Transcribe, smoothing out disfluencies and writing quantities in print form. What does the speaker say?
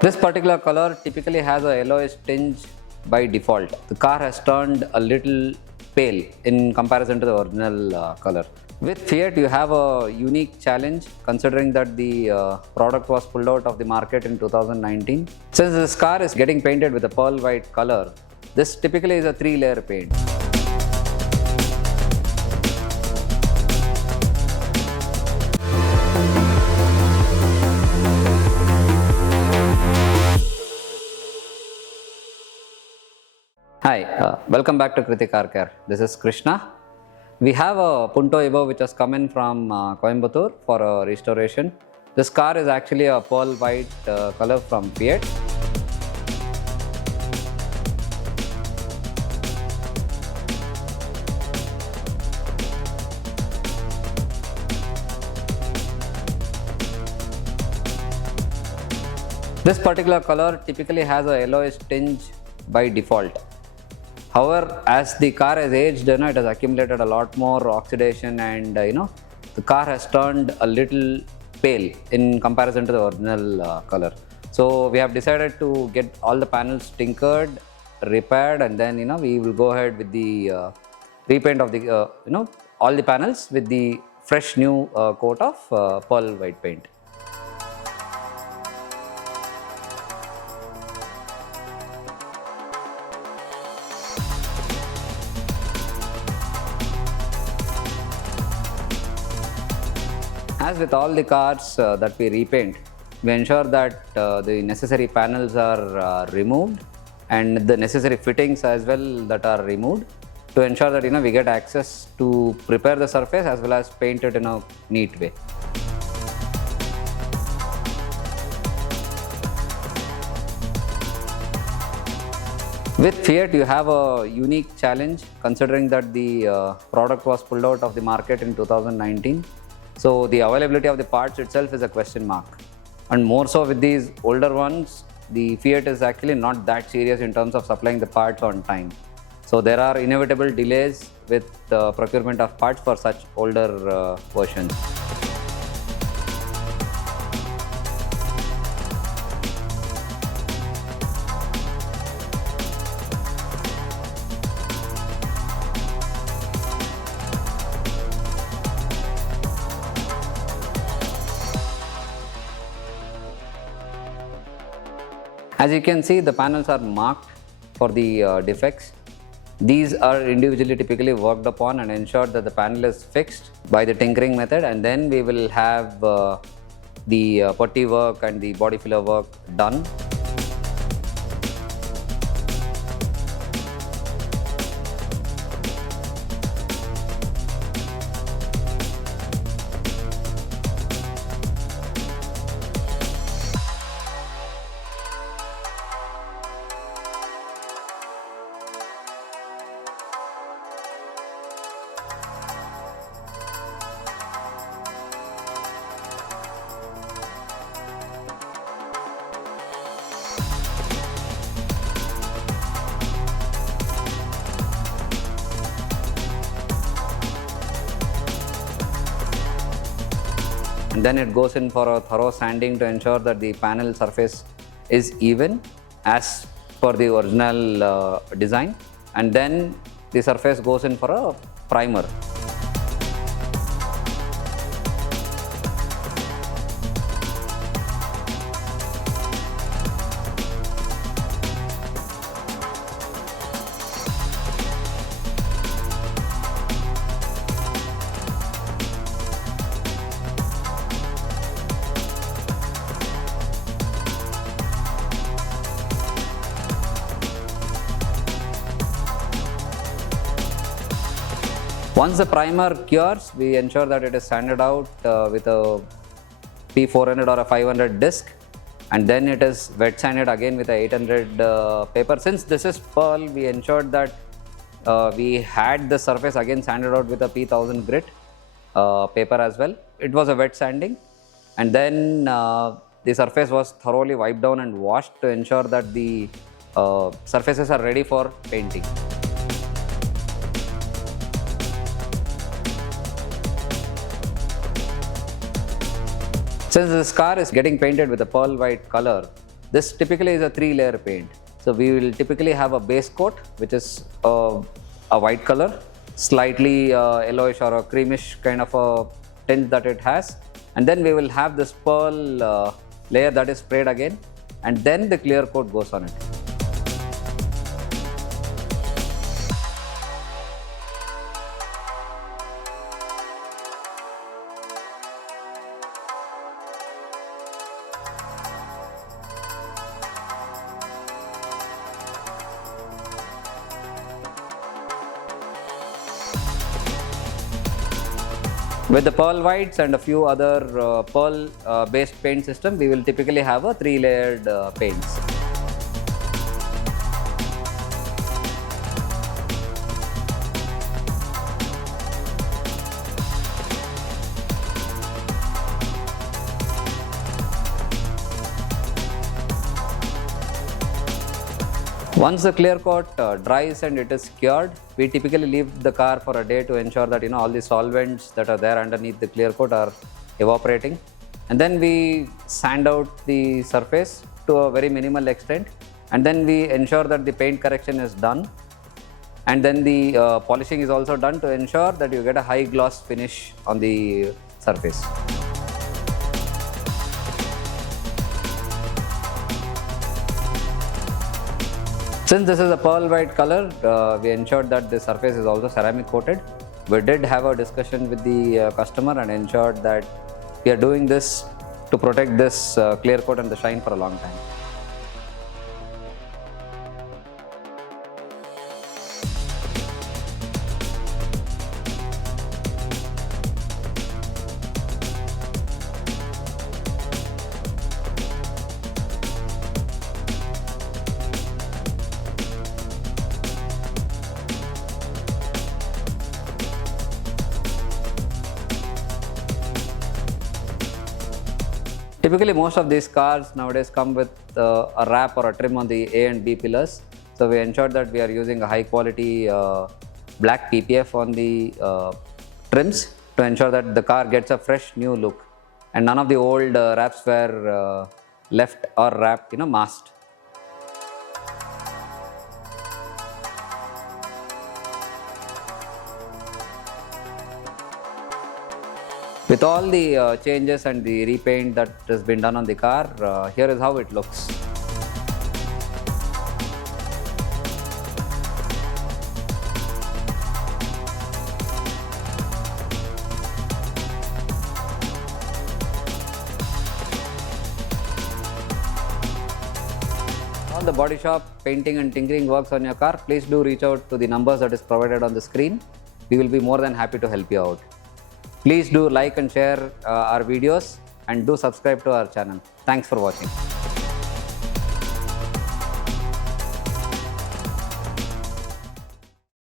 This particular color typically has a yellowish tinge by default. The car has turned a little pale in comparison to the original color. With Fiat, you have a unique challenge considering that the product was pulled out of the market in 2019. Since this car is getting painted with a pearl white color, this typically is a 3-layer paint. Hi, welcome back to Krithi Car Care. This is Krishna. We have a Punto Evo which has come in from Coimbatore for a restoration. This car is actually a pearl white color from Fiat. This particular color typically has a yellowish tinge by default. However, as the car has aged, it has accumulated a lot more oxidation, and the car has turned a little pale in comparison to the original color. So we have decided to get all the panels tinkered, repaired, and then we will go ahead with the repaint of the all the panels with the fresh new coat of pearl white paint. As with all the cars that we repaint, we ensure that the necessary panels are removed and the necessary fittings as well that are removed to ensure that we get access to prepare the surface as well as paint it in a neat way. With Fiat, you have a unique challenge considering that the product was pulled out of the market in 2019. So the availability of the parts itself is a question mark. And more so with these older ones, the Fiat is actually not that serious in terms of supplying the parts on time. So there are inevitable delays with the procurement of parts for such older versions. As you can see, the panels are marked for the defects. These are individually typically worked upon and ensured that the panel is fixed by the tinkering method, and then we will have the putty work and the body filler work done. And then it goes in for a thorough sanding to ensure that the panel surface is even as per the original design, and then the surface goes in for a primer. Once the primer cures, we ensure that it is sanded out with a P400 or a 500 disc, and then it is wet sanded again with a 800 paper. Since this is pearl, we ensured that we had the surface again sanded out with a P1000 grit paper as well. It was a wet sanding, and then the surface was thoroughly wiped down and washed to ensure that the surfaces are ready for painting. Since this car is getting painted with a pearl white color, This typically is a 3-layer paint. So we will typically have a base coat, which is a white color, slightly yellowish or a creamish kind of a tint that it has. And then we will have this pearl layer that is sprayed again, and then the clear coat goes on it. With the pearl whites and a few other pearl based paint system, we will typically have a 3-layered paints. Once the clear coat dries and it is cured, we typically leave the car for a day to ensure that all the solvents that are there underneath the clear coat are evaporating. And then we sand out the surface to a very minimal extent, and then we ensure that the paint correction is done. And then the polishing is also done to ensure that you get a high gloss finish on the surface. Since this is a pearl white color, we ensured that the surface is also ceramic coated. We did have a discussion with the customer and ensured that we are doing this to protect this clear coat and the shine for a long time. Typically, most of these cars nowadays come with a wrap or a trim on the A and B pillars. So we ensured that we are using a high quality black PPF on the trims to ensure that the car gets a fresh new look, and none of the old wraps were left or wrapped, masked. With all the changes and the repaint that has been done on the car, here is how it looks. All the body shop painting and tinkering works on your car, please do reach out to the numbers that is provided on the screen. We will be more than happy to help you out. Please do like and share our videos, and do subscribe to our channel. Thanks for watching.